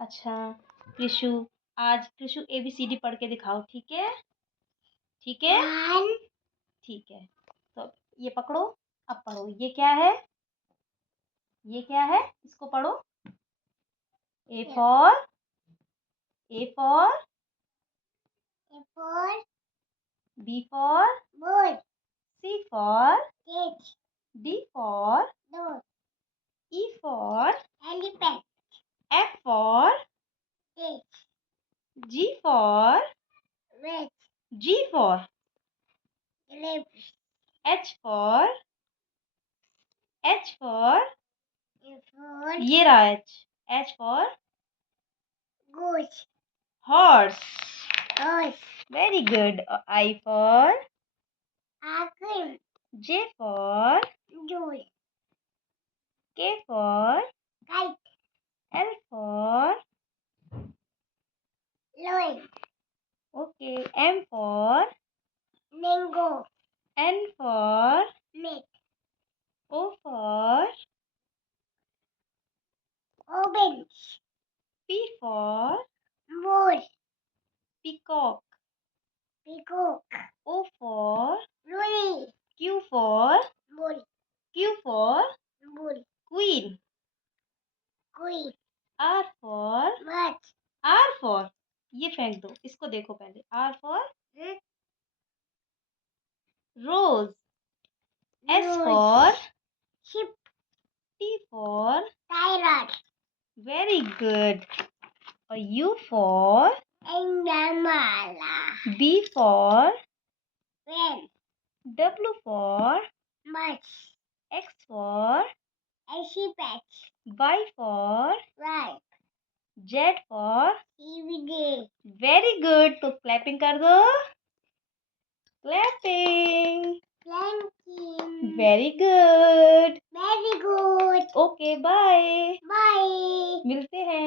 अच्छा कृषु, आज कृषु ABCD पढ़ के दिखाओ, ठीक है? ठीक है? 1 ठीक है। तो ये पकड़ो, अब पढ़ो। ये क्या है? ये क्या है? इसको पढ़ो। A for A for A for B for boy, C for cage, D for door, E for elephant, F for cage, G for red, G for grape, H for A for ये रहा H for goose, horse. horse, Very good. I for ice J for jewel, K for kite, L for lion, okay, M for mango, N for net, O for orange, P for moose, peacock. peacock, O for Rooney, Q for bull, Q for bull, queen. queen, R for bird, R for ये फेंक दो, इसको देखो पहले। R for rose. S Rose. for sheep, T for parrot, very good. U for Indamala, B for pen, W for much, X for exhibit, Y for right, Z for DVD, very good. तो clapping कर दो। Clapping planking, very good. very good, okay bye, bye. मिलते हैं।